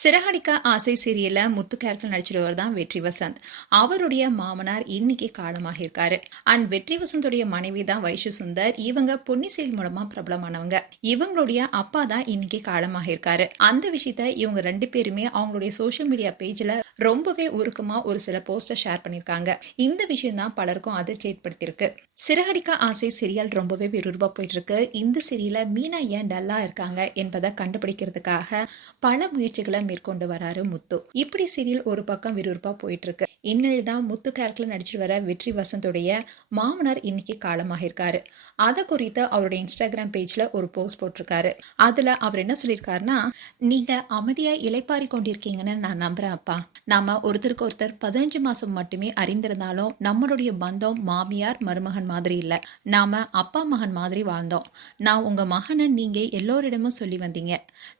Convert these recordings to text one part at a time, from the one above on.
சிறகடிக்க ஆசை சீரியல்ல முத்து கேரக்டர் நடிச்சிருவர் தான் வெற்றி வசந்த். அவருடைய மாமனார் இன்னைக்கு காலமாக இருக்காரு. அண்ட் வெற்றி வசந்துடைய மனைவி தான் வைஷு சுந்தர். இவங்க பொன்னி சீரியல் மூலமா பிரபலமானவங்க. இவங்களுடைய அப்பா தான் இன்னைக்கு காலமாக இருக்காரு. அந்த விஷயத்த இவங்க ரெண்டு பேருமே அவங்களுடைய சோசியல் மீடியா பேஜ்ல ரொம்பவே உருக்கமா ஒரு சில போஸ்டர் ஷேர் பண்ணிருக்காங்க. இந்த விஷயம் தான் பலருக்கும் அதிர்ச்சி ஏற்படுத்தியிருக்கு. சிறகடிக்க ஆசை சீரியல் ரொம்பவே விறுவிறுப்பா போயிட்டு இருக்கு. இந்த சீரியல்ல மீனா ஏன் டல்லா இருக்காங்க என்பதை கண்டுபிடிக்கிறதுக்காக பல முயற்சிகளை மேற்கொண்டு வராரு முத்து. இப்படி சீரியல் ஒரு பக்கம் விறுவிறுப்பா போயிட்டு இருக்கு. இந்நிலையில் தான் முத்து கேரக்டர்ல நடிச்சிட்டு வர வெற்றி வசந்தோடைய மாமனார் இன்னைக்கு காலமாக இருக்காரு. அதை குறித்து அவருடைய இன்ஸ்டாகிராம் பேஜ்ல ஒரு போஸ்ட் போட்டிருக்காரு. அதுல அவர் என்ன சொல்லியிருக்காருன்னா, நீங்க அமைதியா இளைப்பாரி கொண்டிருக்கீங்கன்னு நான் நம்புறேன் அப்பா. நாம ஒருத்தருக்கு ஒருத்தர் 15 மாசம் மட்டுமே அறிந்திருந்தாலும் நம்மளுடைய பந்தம் மாமியார் மருமகன் மாதிரி இல்ல. நாம அப்பா மகன் மாதிரி வாழ்ந்தோம். நான் உங்க மகனை நீங்க எல்லோரிடமும் சொல்லி வந்தீங்க.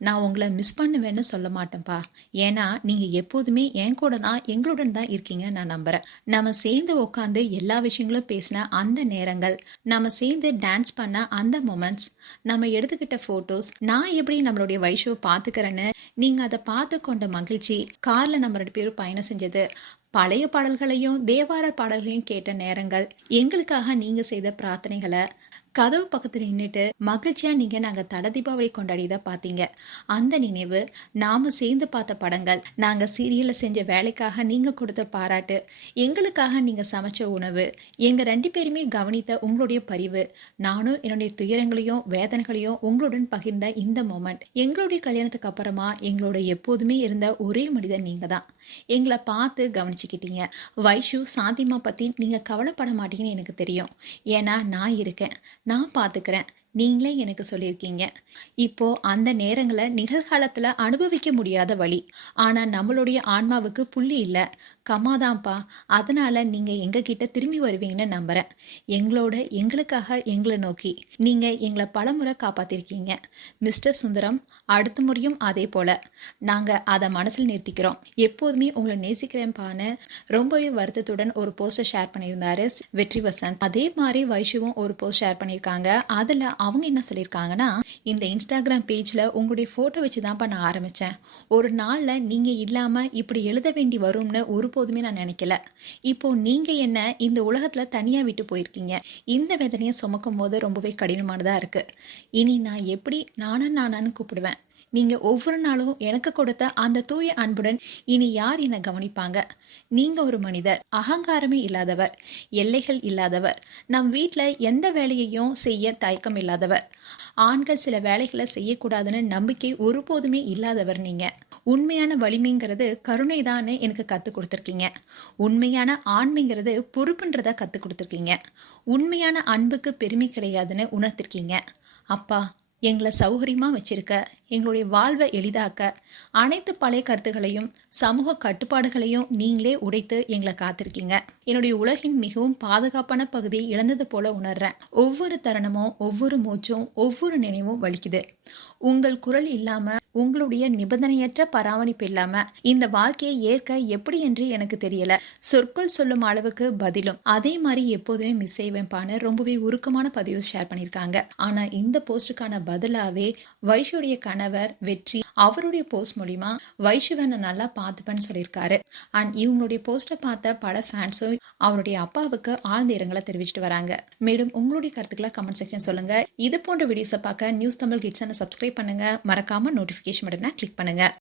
நான் உங்களை மிஸ் பண்ணுவேன்னு சொல்ல மாட்டேன்ப்பா. ஏன்னா நீங்க எப்போதுமே என் கூட தான் எங்களுடன் தான் இருக்கீங்கன்னு நான் நம்புறேன். நம்ம சேர்ந்து உட்காந்து எல்லா விஷயங்களும் பேசின அந்த நேரங்கள், நம்ம சேர்ந்து டான்ஸ் பண்ண அந்த மொமெண்ட்ஸ், நம்ம எடுத்துக்கிட்ட போட்டோஸ், நான் எப்படி நம்மளுடைய வைஷுவை பார்த்துக்கிறேன்னு நீங்க அதை பார்த்து கொண்ட மகிழ்ச்சி, கார்ல நம்ம 2 பேரும் பயணம் செஞ்சது, பழைய பாடல்களையும் தேவார பாடல்களையும் கேட்ட நேரங்கள், எங்களுக்காக நீங்க செய்த பிரார்த்தனைகளை, கதவு பக்கத்துல நின்றுட்டு மகிழ்ச்சியா நீங்க நாங்க தட தீபாவளி கொண்டாடியதை பார்த்தீங்க. அந்த நினைவு, நாம சேர்ந்து பார்த்த படங்கள், நாங்க சீரியல்ல செஞ்ச வேலைக்காக நீங்க கொடுத்த பாராட்டு, எங்களுக்காக நீங்க சமைச்ச உணவு, எங்க 2 பேருமே கவனித்த உங்களுடைய பரிவு, நானும் என்னுடைய துயரங்களையும் வேதனைகளையும் உங்களுடன் பகிர்ந்த இந்த மொமெண்ட், எங்களுடைய கல்யாணத்துக்கு அப்புறமா எங்களோட எப்போதுமே இருந்த ஒரே மனிதன் நீங்க தான். எங்களை பார்த்து கவனிச்சுக்கிட்டீங்க. வைஷு சாந்திமா பத்தி நீங்க கவலைப்பட மாட்டீங்கன்னு எனக்கு தெரியும். ஏன்னா நான் இருக்கேன், நான் பார்த்துக்கிறேன், நீங்களே எனக்கு சொல்லியிருக்கீங்க. இப்போ அந்த நேரங்களை நிகழ்காலத்துல அனுபவிக்க முடியாத வழி. ஆனா நம்மளுடைய ஆன்மாவுக்கு புள்ளி இல்ல, கம்மாதான்ப்பா. அதனால நீங்க எங்க கிட்ட திரும்பி வருவீங்கன்னு நம்புறேன். எங்களுக்காக எங்களை நோக்கி நீங்க எங்களை பலமுறை காப்பாத்திருக்கீங்க மிஸ்டர் சுந்தரம். அடுத்த முறையும் அதே போல நாங்க அதை மனசில் நிறுத்திக்கிறோம். எப்போதுமே உங்களை நேசிக்கிறேன்பான்னு ரொம்பவே வருத்தத்துடன் ஒரு போஸ்டர் ஷேர் பண்ணியிருந்தாரு வெற்றி வசந்த். அதே மாதிரி வைஷுவும் ஒரு போஸ்ட் ஷேர் பண்ணியிருக்காங்க. அதுல அவங்க என்ன சொல்லியிருக்காங்கன்னா, இந்த இன்ஸ்டாகிராம் பேஜ்ல உங்களுடைய போட்டோ வச்சுதான்ப்பா நான் ஆரம்பிச்சேன். ஒரு நாள்ல நீங்க இல்லாம இப்படி எழுத வேண்டி வரும்னு ஒருபோதுமே நான் நினைக்கல. இப்போ நீங்க என்ன இந்த உலகத்துல தனியா விட்டு போயிருக்கீங்க. இந்த வேதனையை சுமக்கும் போது ரொம்பவே கடினமானதா இருக்கு. இனி நான் எப்படி நானான்னு கூப்பிடுவேன். நீங்க ஒவ்வொரு நாளும் எனக்கு கொடுத்த அந்த தூய அன்புடன் இனி யார் என்னை கவனிப்பாங்க. நீங்க ஒரு மனிதர், அகங்காரமே இல்லாதவர், எல்லைகள் இல்லாதவர், நம் வீட்டில் எந்த வேலையையும் செய்ய தயக்கம் இல்லாதவர், ஆண்கள் சில வேலைகளை செய்யக்கூடாதுன்னு நம்பிக்கை ஒருபோதுமே இல்லாதவர். நீங்க உண்மையான வலிமைங்கிறது கருணை தான்னு எனக்கு கற்றுக் கொடுத்துருக்கீங்க. உண்மையான ஆண்மைங்கிறது பொறுப்புன்றதை கற்றுக் கொடுத்துருக்கீங்க. உண்மையான அன்புக்கு பெருமை கிடையாதுன்னு உணர்த்திருக்கீங்க. அப்பா, எங்களை சௌகரியமாக வச்சிருக்க, எங்களுடைய வாழ்வை எளிதாக்க, அனைத்து பழைய கருத்துக்களையும் சமூக கட்டுப்பாடுகளையும் நீங்களே உடைத்து எங்களை காத்திருக்கீங்க. என்னுடைய உலகின் மிகவும் பாதுகாப்பான பகுதியை இழந்தது போல உணர்றேன். ஒவ்வொரு தருணமும், ஒவ்வொரு மூச்சும், ஒவ்வொரு நினைவும் வலிக்குது. உங்கள் குரல் இல்லாம, உங்களுடைய நிபந்தனையற்ற பராமரிப்பு இல்லாம இந்த வாழ்க்கையை ஏற்க எப்படி என்று எனக்கு தெரியல. சொற்கள் சொல்லும் அளவுக்கு பதிலும் அதே மாதிரி எப்போதுமே மிஸ் செய்வேன்பான்னு ரொம்பவே உருக்கமான பதிவு ஷேர் பண்ணியிருக்காங்க. ஆனா இந்த போஸ்டுக்கான பதிலாவே வைஷுடைய கணவர் வெற்றி அவருடைய போஸ்ட் மூலியமா வைஷுவை நான் நல்லா பார்த்துப்பேன்னு சொல்லியிருக்காரு. அண்ட் இவங்களுடைய போஸ்ட்டை பார்த்த பல ஃபேன்ஸும் அவருடைய அப்பாவுக்கு ஆழ்ந்த இரங்கலை தெரிவிச்சிட்டு வராங்க. மேலும் உங்களுடைய கருத்துக்களை கமெண்ட் செக்ஷன் சொல்லுங்க. இது போன்ற வீடியோஸை பார்க்க நியூஸ் தமிழ் கிட்ஸை சப்ஸ்கிரைப் பண்ணுங்க. மறக்காம நோட்டிஃபிகேஷன் பட்டனை கிளிக் பண்ணுங்க.